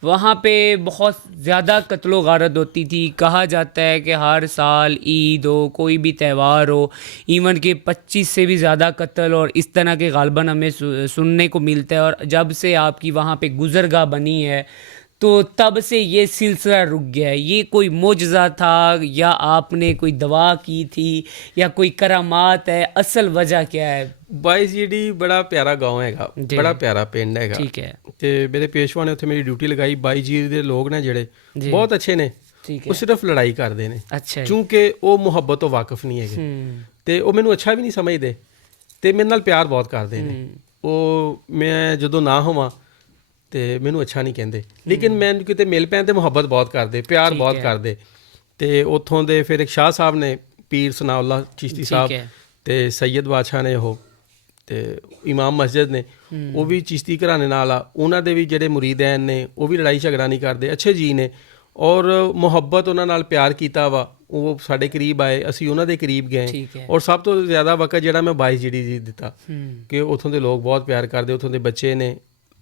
वहाँ पे बहुत ज़्यादा कत्लो गारत होती थी। कहा जाता है कि हर साल ईद हो, कोई भी त्यौहार हो, इवन के 25 से भी ज़्यादा कत्ल और इस तरह के गालबन हमें सुनने को मिलता है। और जब से आपकी वहाँ पे गुजरगाह बनी है तो तब से ये सिलसिला रुक गया है। ये कोई मोजज़ा था या आपने कोई दवा की थी या कोई करामात है? असल वजह क्या है? 22 जीडी बड़ा प्यारा गाँव हैगा, बड़ा प्यारा पिंड हैगा। ठीक है। ते मेरे पेशवा ने उत्थे मेरी ड्यूटी लगाई। 22 जीडी दे लोग ने जिहड़े बहुत अच्छे ने, वो सिर्फ लड़ाई करते हैं। अच्छा। क्योंकि वो मुहब्बत तो वाकफ नहीं है, ते वो मैनू अच्छा भी नहीं समझते, ते मेरे नाल प्यार बहुत करते हैं। वो मैं जदों ना होवां तो मैनू अच्छा नहीं कहते, लेकिन मैं किते मिल पैं तो मुहब्बत बहुत करते, प्यार बहुत करते। तो उत्थों दे फिर एक शाह साहब ने, पीर सनाउल्लाह चिश्ती साहब, तो सैयद बादशाह ने, वो तो इमाम मस्जिद ने, वो भी चिश्ती घराने नाल आ। उन्हां दे भी जिहड़े मुरीदैन ने वो भी लड़ाई झगड़ा नहीं करते, अच्छे जी ने। और मुहब्बत उन्हां नाल प्यार कीता वा, वो साडे करीब आए, असी उन्हां दे करीब गए। और सब तो ज़्यादा वक्त जिहड़ा मैं 22 जीडी जी दिता कि उत्थों दे लोग बहुत प्यार करते, उत्थों दे बच्चे ने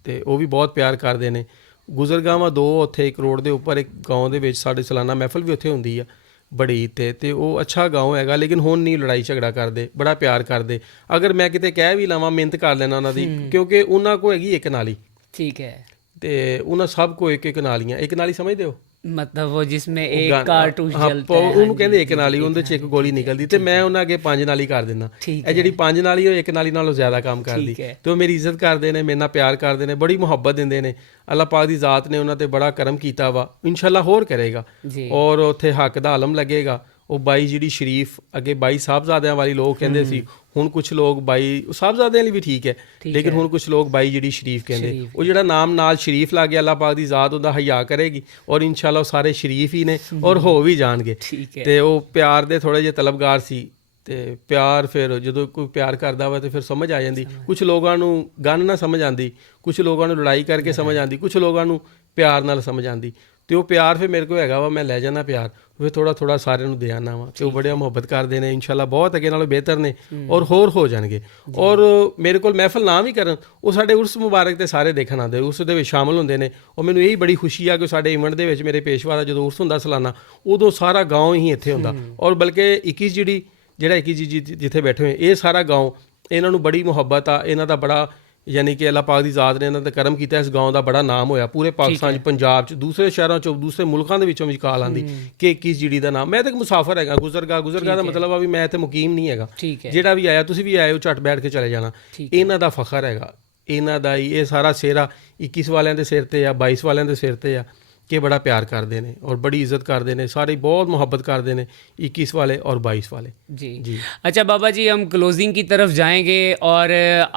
तो वो भी बहुत प्यार करते हैं। ਗੁਜ਼ਰਗਾਵਾਂ 2 ਉੱਥੇ 1 ਕਰੋੜ ਦੇ ਉੱਪਰ ਇੱਕ ਗਾਉਂ ਦੇ ਵਿੱਚ ਸਾਡੇ ਸਾਲਾਨਾ ਮਹਿਫਲ ਵੀ ਉੱਥੇ ਹੁੰਦੀ ਆ ਬੜੀ ਤੇ ਉਹ ਅੱਛਾ ਗਾਉਂ ਹੈਗਾ, ਲੇਕਿਨ ਹੁਣ ਨਹੀਂ ਲੜਾਈ ਝਗੜਾ ਕਰਦੇ, ਬੜਾ ਪਿਆਰ ਕਰਦੇ। ਅਗਰ ਮੈਂ ਕਿਤੇ ਕਹਿ ਵੀ ਲਵਾਂ, ਮਿਹਨਤ ਕਰ ਲੈਣਾ ਉਹਨਾਂ ਦੀ, ਕਿਉਂਕਿ ਉਹਨਾਂ ਕੋ ਹੈਗੀ ਇੱਕ ਨਾਲੀ, ਠੀਕ ਹੈ, ਤੇ ਉਹਨਾਂ ਸਭ ਕੋ ਇੱਕ ਨਾਲੀਆਂ, ਇੱਕ ਨਾਲੀ ਸਮਝਦੇ ਹੋ ਮਤਲਬ ਉਹ ਜਿਸमें एक कारतूस जलता है, ਉਹਨੂੰ ਕਹਿੰਦੇ ਇੱਕ ਨਾਲੀ, ਉਹਦੇ 'ਚ ਇੱਕ ਗੋਲੀ ਨਿਕਲਦੀ, ਤੇ ਮੈਂ ਉਹਨਾਂ ਅੱਗੇ 5 ਨਾਲੀ ਕਰ ਦਿੰਦਾ। ਇਹ ਜਿਹੜੀ 5 ਨਾਲੀ ਉਹ ਇੱਕ ਨਾਲੀ ਨਾਲੋਂ ਜ਼ਿਆਦਾ ਕੰਮ ਕਰਦੀ, ਤੇ ਉਹ ਮੇਰੀ ਇੱਜ਼ਤ ਕਰਦੇ ਨੇ, ਮੇਰੇ ਨਾਲ ਪਿਆਰ ਕਰਦੇ ਨੇ, ਬੜੀ ਮੁਹੱਬਤ ਦਿੰਦੇ ਨੇ। ਅੱਲਾਹ ਪਾਕ ਦੀ ਜ਼ਾਤ ਨੇ ਉਹਨਾਂ ਤੇ ਬੜਾ ਕਰਮ ਕੀਤਾ ਵਾ, ਇਨਸ਼ਾਅੱਲਾ ਹੋਰ ਕਰੇਗਾ। ਔਰ ਉੱਥੇ ਹੱਕ ਦਾ ਆਲਮ ਲੱਗੇਗਾ। ਉਹ ਬਾਈ ਜਿਹੜੀ ਸ਼ਰੀਫ, ਅੱਗੇ ਬਾਈ ਸਾਹਿਬਜ਼ਾਦਿਆਂ ਵਾਲੀ ਲੋਕ ਕਹਿੰਦੇ ਸੀ, ਹੁਣ ਕੁਝ ਲੋਕ ਬਾਈ ਸਾਹਿਬਜ਼ਾਦਿਆਂ ਲਈ ਵੀ ਠੀਕ ਹੈ, ਲੇਕਿਨ ਹੁਣ ਕੁਝ ਲੋਕ ਬਾਈ ਜਿਹੜੀ ਸ਼ਰੀਫ ਕਹਿੰਦੇ। ਉਹ ਜਿਹੜਾ ਨਾਮ ਨਾਲ ਸ਼ਰੀਫ ਲੱਗ ਗਿਆ, ਅੱਲਾਹ ਪਾਕ ਦੀ ਜ਼ਾਤ ਉਹਦਾ ਹਯਾ ਕਰੇਗੀ, ਔਰ ਇਨਸ਼ਾਅੱਲਾ ਉਹ ਸਾਰੇ ਸ਼ਰੀਫ ਹੀ ਨੇ, ਔਰ ਹੋ ਵੀ ਜਾਣਗੇ। ਤੇ ਉਹ ਪਿਆਰ ਦੇ ਥੋੜੇ ਜਿਹੇ ਤਲਬਗਾਰ ਸੀ, ਤੇ ਪਿਆਰ ਫਿਰ ਜਦੋਂ ਕੋਈ ਪਿਆਰ ਕਰਦਾ ਵਾ ਤੇ ਫਿਰ ਸਮਝ ਆ ਜਾਂਦੀ। ਕੁਝ ਲੋਕਾਂ ਨੂੰ ਗਨ ਨਾ ਸਮਝ ਆਉਂਦੀ, ਕੁਝ ਲੋਕਾਂ ਨੂੰ ਲੜਾਈ ਕਰਕੇ ਸਮਝ ਆਉਂਦੀ, ਕੁਝ ਲੋਕਾਂ ਨੂੰ ਪਿਆਰ ਨਾਲ ਸਮਝ ਆਉਂਦੀ। ਤੇ ਉਹ ਪਿਆਰ ਫਿਰ ਮੇਰੇ ਕੋਲ ਹੈਗਾ ਵਾ, ਮੈਂ ਲੈ ਜਾਂਦਾ ਪਿਆਰ, ਫਿਰ ਥੋੜਾ ਸਾਰਿਆਂ ਨੂੰ ਦੇ ਆਉਂਦਾ ਵਾ, ਤੇ ਉਹ ਬੜੀਆਂ ਮੁਹੱਬਤ ਕਰਦੇ ਨੇ। ਇਨਸ਼ਾਅੱਲਾ ਬਹੁਤ ਅੱਗੇ ਨਾਲੋਂ ਬਿਹਤਰ ਨੇ, ਔਰ ਹੋਰ ਹੋ ਜਾਣਗੇ। ਔਰ ਮੇਰੇ ਕੋਲ ਮਹਿਫਲ ਨਾ ਵੀ ਕਰਨ, ਉਹ ਸਾਡੇ ਉਰਸ ਮੁਬਾਰਕ ਤੇ ਸਾਰੇ ਦੇਖਣ ਆਉਂਦੇ, ਉਸ ਦੇ ਵਿੱਚ ਸ਼ਾਮਲ ਹੁੰਦੇ ਨੇ। ਉਹ ਮੈਨੂੰ ਇਹੀ ਬੜੀ ਖੁਸ਼ੀ ਆ ਕਿ ਸਾਡੇ ਇਵੈਂਟ ਦੇ ਵਿੱਚ ਮੇਰੇ ਪੇਸ਼ਵਾ ਦਾ ਜਦੋਂ ਉਰਸ ਹੁੰਦਾ ਸਾਲਾਨਾ, ਉਦੋਂ ਸਾਰਾ ਗਾਉਂ ਹੀ ਇੱਥੇ ਹੁੰਦਾ। ਔਰ ਬਲਕਿ 21 ਜਿਹੜਾ 21 ਜਿੱਥੇ ਬੈਠੇ ਹੋਏ, ਇਹ ਸਾਰਾ ਗਾਉਂ, ਇਹਨਾਂ ਨੂੰ ਬੜੀ ਮੁਹੱਬਤ ਆ, ਇਹਨਾਂ ਦਾ ਬੜਾ, ਯਾਨੀ ਕਿ ਅੱਲਾਹ ਪਾਕ ਦੀ ਜ਼ਾਤ ਨੇ ਇਹਨਾਂ ਦਾ ਕਰਮ ਕੀਤਾ। ਇਸ ਗਾਉਂ ਦਾ ਬੜਾ ਨਾਮ ਹੋਇਆ ਪੂਰੇ ਪਾਕਿਸਤਾਨ 'ਚ, ਪੰਜਾਬ 'ਚ, ਦੂਸਰੇ ਸ਼ਹਿਰਾਂ 'ਚੋਂ, ਦੂਸਰੇ ਮੁਲਕਾਂ ਦੇ ਵਿੱਚੋਂ ਵੀ ਕਾਲ ਆਉਂਦੀ ਕਿ 21 ਦਾ ਨਾਮ। ਮੈਂ ਤਾਂ ਇੱਕ ਮੁਸਾਫਰ ਹੈਗਾ, ਗੁਜ਼ਰਗਾ ਦਾ ਮਤਲਬ ਆ ਵੀ ਮੈਂ ਇੱਥੇ ਮੁਕੀਮ ਨਹੀਂ ਹੈਗਾ। ਜਿਹੜਾ ਵੀ ਆਇਆ, ਤੁਸੀਂ ਵੀ ਆਏ ਹੋ, ਝੱਟ ਬੈਠ ਕੇ ਚਲੇ ਜਾਣਾ। ਇਹਨਾਂ ਦਾ ਫਖਰ ਹੈਗਾ, ਇਹਨਾਂ ਦਾ ਹੀ ਇਹ ਸਾਰਾ ਸਿਹਰਾ 21 ਵਾਲਿਆਂ ਦੇ ਸਿਰ ਤੇ ਆ, 22 ਵਾਲਿਆਂ ਦੇ ਸਿਰ ਤੇ ਆ, ਕਿ ਬੜਾ ਪਿਆਰ کرتے ہیں اور بڑی عزت کرتے ہیں، سارے بہت محبت کرتے ہیں 21 والے اور 22 والے. جی اچھا بابا جی، ہم کلوزنگ کی طرف جائیں گے اور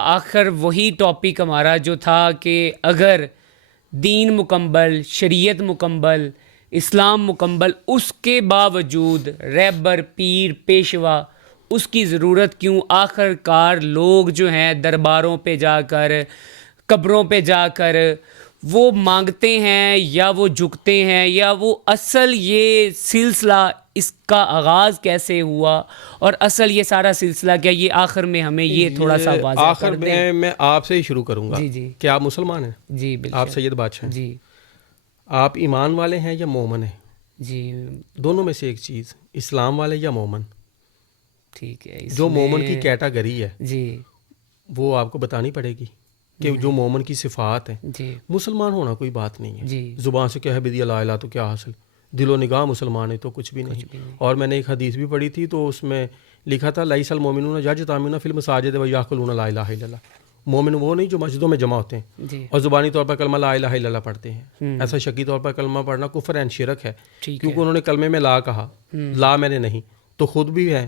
آخر وہی ٹاپک ہمارا جو تھا کہ اگر دین مکمل، شریعت مکمل، اسلام مکمل، اس کے باوجود رہبر، پیر، پیشوا اس کی ضرورت کیوں؟ آخر کار لوگ جو ہیں درباروں پہ جا کر، قبروں پہ جا کر وہ مانگتے ہیں یا وہ جھکتے ہیں، یا وہ اصل یہ سلسلہ اس کا آغاز کیسے ہوا اور اصل یہ سارا سلسلہ کیا؟ یہ آخر میں ہمیں یہ تھوڑا سا واضح کر دیں. آخر میں آپ سے ہی شروع کروں گا. جی کیا آپ مسلمان ہیں؟ جی بالکل. آپ سید بادشاہ ہیں؟ جی. آپ ایمان والے ہیں یا مومن ہیں؟ جی دونوں میں سے ایک چیز، اسلام والے یا مومن. ٹھیک ہے. جو مومن کی کیٹاگری ہے جی وہ آپ کو بتانی پڑے گی کہ جو مومن کی صفات ہیں. جی مسلمان ہونا کوئی بات نہیں ہے. جی زبان سے کہہ بھی دیا لا الہ تو کیا حاصل، دل و نگاہ مسلمان ہے تو کچھ بھی نہیں. اور میں نے ایک حدیث بھی پڑھی تھی تو اس میں لکھا تھا لیس المومنون یجتمعون فی المساجد ویقولون لا الہ الا اللہ. مومن وہ نہیں جو مسجدوں میں جمع ہوتے ہیں اور زبانی طور پر کلمہ لا الہ الا اللہ پڑھتے ہیں. ایسا شکی طور پر کلمہ پڑھنا کفر اینڈ شرک ہے، کیونکہ انہوں نے کلمے میں لا کہا، لا میں نے نہیں. تو خود بھی ہے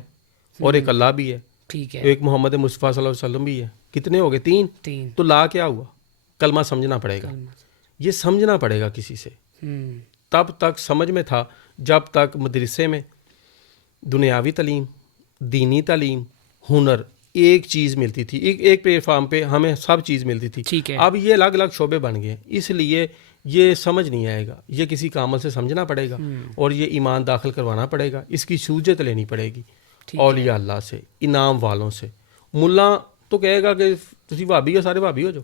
اور ایک اللہ بھی ہے، ٹھیک ہے، ایک محمد مصطفیٰ صلی اللہ علیہ وسلم بھی ہے. کتنے ہو گئے؟ تین. تو لا کیا ہوا؟ کلمہ سمجھنا پڑے گا. یہ سمجھنا پڑے گا کسی سے. تب تک سمجھ میں تھا جب تک مدرسے میں دنیاوی تعلیم، دینی تعلیم، ہنر ایک چیز ملتی تھی. ایک پلیٹ فارم پہ ہمیں سب چیز ملتی تھی. اب یہ الگ الگ شعبے بن گئے، اس لیے یہ سمجھ نہیں آئے گا. یہ کسی کا عمل سے سمجھنا پڑے گا اور یہ ایمان داخل کروانا پڑے گا. اس کی سوجت لینی پڑے گی اولیاء اللہ سے، انعام والوں سے. ملا تو کہے گا کہ تسی بھابی ہو، سارے بھابی ہو جو،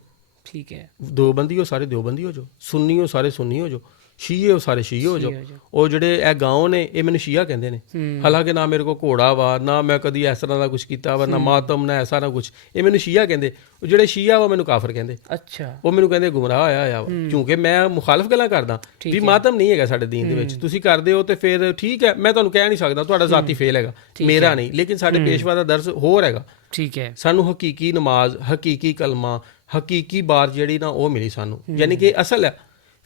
ٹھیک ہے، دیوبندی ہو سارے دیوبندی ہو جو، سنی ہو سارے سنی ہو جو، شیعہ ہو سارے شیعہ ہو جو. اور جڑے اے گاؤں نے یہ مینوں شیعہ کہندے نے، حالانکہ نہ میرے کو گھوڑا وا، نہ میں کدی اس طرح دا کچھ کیتا وا، نہ ماتم، نہ ایسا نہ کچھ. یہ مینوں شیعہ کہندے. جڑے شیعہ وا مینوں کافر کہندے. اچھا. وہ مینوں کہندے گمراہ ہویا وا، کیونکہ میں مخالف گلاں کردا بھی ماتم نہیں ہے ساڈے دین دے وچ. تسی کردے ہو تے پھر ٹھیک ہے، میں تانوں کہہ نہیں سکدا، تہاڈا ذاتی فیل ہے، میرا نہیں. لیکن ساڈے پیشوا دا درس ہور ہے. ٹھیک ہے. سانو حقیقی نماز، حقیقی کلمہ، حقیقی بات جڑی نا وہ ملی سانو، یعنی کہ اصل ہے.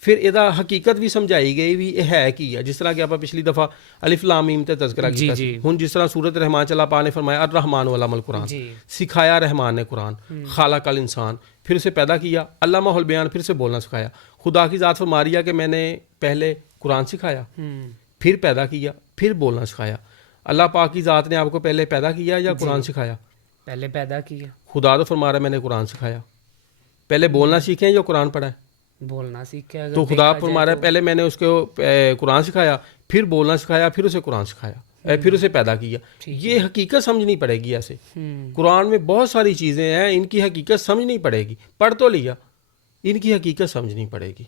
پھر یہ حقیقت بھی سمجھائی گئی بھی یہ ہے کی ہے. جس طرح کہ آپ پچھلی دفعہ الف لام میم تے تذکرہ کیا سی. ہن جس طرح سورۃ رحمان چلا پا نے فرمایا الرحمن علم القرآن، سکھایا رحمان نے قرآن. خالق الانسان، پھر اسے پیدا کیا. علامہ البیان، پھر سے بولنا سکھایا. خدا کی ذات فرما رہی ہے کہ میں نے پہلے قرآن سکھایا، پھر پیدا کیا، پھر بولنا سکھایا. اللہ پاک کی ذات نے آپ کو پہلے پیدا کیا یا قرآن سکھایا؟ پہلے پیدا کیا. خدا تو فرما رہا ہے میں نے قرآن سکھایا. پہلے بولنا سیکھیں یا قرآن پڑھا ہے؟ بولنا سیکھا. تو خدا فرما رہا ہے پہلے میں نے اس کو قرآن سکھایا، پھر بولنا سکھایا، پھر اسے قرآن سکھایا، پھر اسے پیدا کیا. یہ حقیقت سمجھنی پڑے گی. ایسے قرآن میں بہت ساری چیزیں ہیں، ان کی حقیقت سمجھنی پڑے گی. پڑھ تو لیا، ان کی حقیقت سمجھنی پڑے گی.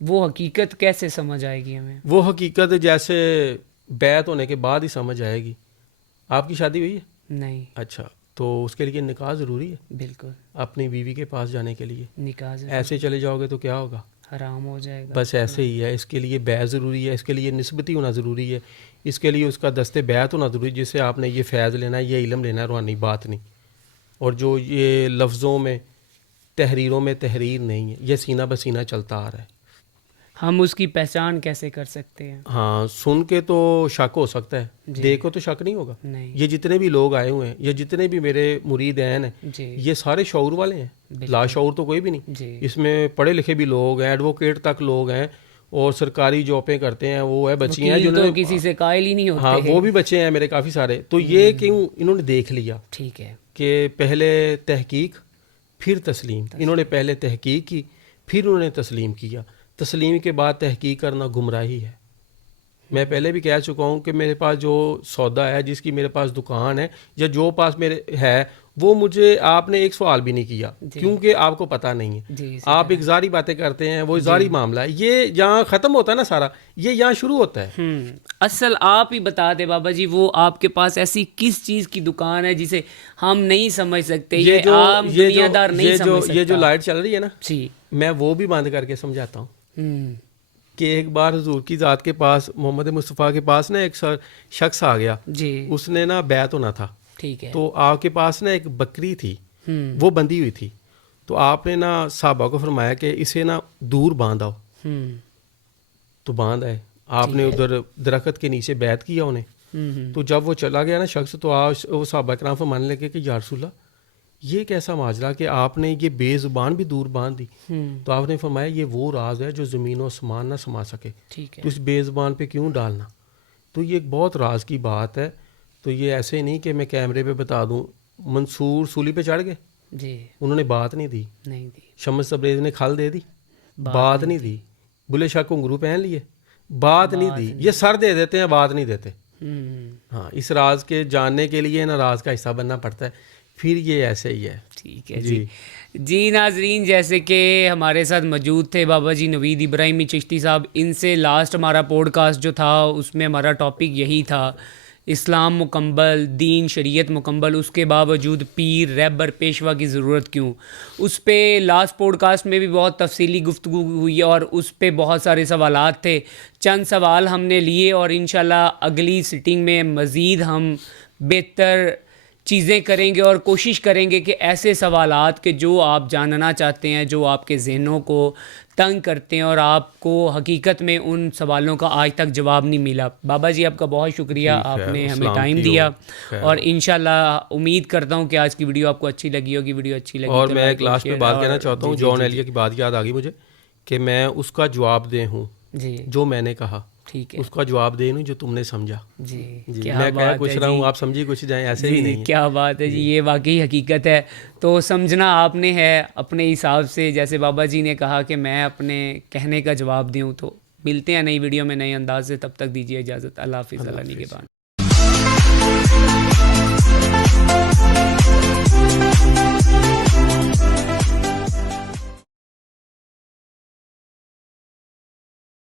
وہ حقیقت کیسے سمجھ آئے گی ہمیں؟ وہ حقیقت جیسے بیعت ہونے کے بعد ہی سمجھ آئے گی. آپ کی شادی ہوئی ہے؟ نہیں. اچھا، تو اس کے لیے نکاح ضروری ہے؟ بالکل. اپنی بیوی کے پاس جانے کے لیے نکاح ایسے چلے جاؤ گے تو کیا ہوگا؟ حرام ہو جائے گا. بس ایسے ہی ہے. اس کے لیے بیعت ضروری ہے، اس کے لیے نسبتی ہونا ضروری ہے، اس کے لیے اس کا دست بیعت ہونا ضروری ہے، جس سے آپ نے یہ فیض لینا ہے، یہ علم لینا ہے، روحانی بات نہیں. اور جو یہ لفظوں میں تحریروں میں تحریر نہیں ہے، یہ سینہ بسینہ چلتا آ رہا ہے. ہم اس کی پہچان کیسے کر سکتے ہیں؟ ہاں، سن کے تو شک ہو سکتا ہے، دیکھو تو شک نہیں ہوگا. نہیں. یہ جتنے بھی لوگ آئے ہوئے ہیں، یہ جتنے بھی میرے مرید ہیں، جی. یہ سارے شعور والے ہیں، لا شعور تو کوئی بھی نہیں. جی. اس میں پڑھے لکھے بھی لوگ ہیں، ایڈوکیٹ تک لوگ ہیں، اور سرکاری جابیں کرتے ہیں، وہ ہے بچی ہیں جنہوں نے کسی سے قائل ہی نہیں ہوتے. ہاں، وہ بھی بچے ہیں میرے کافی سارے. تو یہ کیوں انہوں نے دیکھ لیا. ٹھیک ہے. کہ پہلے تحقیق پھر تسلیم. انہوں نے پہلے تحقیق کی، پھر انہوں نے تسلیم کیا. تسلیم کے بعد تحقیق کرنا گمراہی ہے. میں پہلے بھی کہہ چکا ہوں کہ میرے پاس جو سودا ہے، جس کی میرے پاس دکان ہے، یا جو پاس میرے ہے، وہ مجھے آپ نے ایک سوال بھی نہیں کیا، کیونکہ آپ کو پتہ نہیں ہے. آپ ایک ظاہری باتیں کرتے ہیں، وہ ظاہری معاملہ ہے. یہ جہاں ختم ہوتا ہے نا سارا، یہ یہاں شروع ہوتا ہے. اصل آپ ہی بتا دیں بابا جی، وہ آپ کے پاس ایسی کس چیز کی دکان ہے جسے ہم نہیں سمجھ سکتے، یہ عام دنیا دار نہیں سمجھ سکتا. یہ جو لائٹ چل رہی ہے نا، جی، میں وہ بھی بند کر کے سمجھاتا ہوں. کہ ایک بار حضور کی ذات کے پاس، محمد مصطفیٰ کے پاس نا ایک شخص آ گیا. جی. اس نے نا بیعت ہونا تھا. ٹھیک ہے. تو آپ کے پاس نا ایک بکری تھی، وہ بندھی ہوئی تھی. تو آپ نے نا صحابہ کو فرمایا کہ اسے نا دور باندھ آؤ. تو باندھ آئے. آپ نے ادھر درخت کے نیچے بیعت کیا انہیں. تو جب وہ چلا گیا نا شخص، تو وہ صحابہ کرام فرمانے لگے کہ یا رسول اللہ، یہ کیسا ماجرا کہ آپ نے یہ بے زبان بھی دور باندھ دی. تو آپ نے فرمایا یہ وہ راز ہے جو زمین و آسمان نہ سما سکے. ٹھیک ہے. تو اس بے زبان پہ کیوں ڈالنا؟ تو یہ ایک بہت راز کی بات ہے. تو یہ ایسے نہیں کہ میں کیمرے پہ بتا دوں. منصور سولی پہ چڑھ گئے، جی، انہوں نے بات نہیں دی. نہیں دی. شمس تبریز نے کھل دے دی، بات نہیں دی. بلے شاہ گھنگرو پہن لیے، بات نہیں دی. یہ سر دے دیتے ہیں، بات نہیں دیتے. ہاں، اس راز کے جاننے کے لیے نا راز کا حصہ بننا پڑتا ہے. پھر یہ ایسے ہی ہے. ٹھیک ہے. جی ناظرین، جیسے کہ ہمارے ساتھ موجود تھے بابا جی نوید ابراہیمی چشتی صاحب. ان سے لاسٹ ہمارا پوڈ کاسٹ جو تھا، اس میں ہمارا ٹاپک یہی تھا، اسلام مکمل، دین شریعت مکمل، اس کے باوجود پیر رہبر پیشوا کی ضرورت کیوں. اس پہ لاسٹ پوڈ کاسٹ میں بھی بہت تفصیلی گفتگو ہوئی اور اس پہ بہت سارے سوالات تھے. چند سوال ہم نے لیے اور انشاءاللہ اگلی سٹنگ میں مزید ہم بہتر چیزیں کریں گے اور کوشش کریں گے کہ ایسے سوالات کہ جو آپ جاننا چاہتے ہیں، جو آپ کے ذہنوں کو تنگ کرتے ہیں اور آپ کو حقیقت میں ان سوالوں کا آج تک جواب نہیں ملا. بابا جی آپ کا بہت شکریہ، آپ نے ہمیں ٹائم دیا. اور انشاءاللہ امید کرتا ہوں کہ آج کی ویڈیو آپ کو اچھی لگی ہوگی. ویڈیو اچھی لگی اور میں ایک لاسٹ میں بات کہنا چاہتا ہوں. جان ایلیا کی بات یاد آ گئی مجھے کہ میں اس کا جواب دے ہوں جو میں نے کہا. ٹھیک ہے. اس کا جواب دے دوں جو تم نے سمجھا. جی، میں کہہ کچھ رہا ہوں، آپ سمجھی کچھ جائیں، ایسے ہی نہیں. کیا بات ہے جی، یہ واقعی حقیقت ہے. تو سمجھنا آپ نے ہے اپنے حساب سے. جیسے بابا جی نے کہا کہ میں اپنے کہنے کا جواب دوں. تو ملتے ہیں نئی ویڈیو میں نئے انداز سے. تب تک دیجیے اجازت. اللہ حافظ. اللہ نگہبان.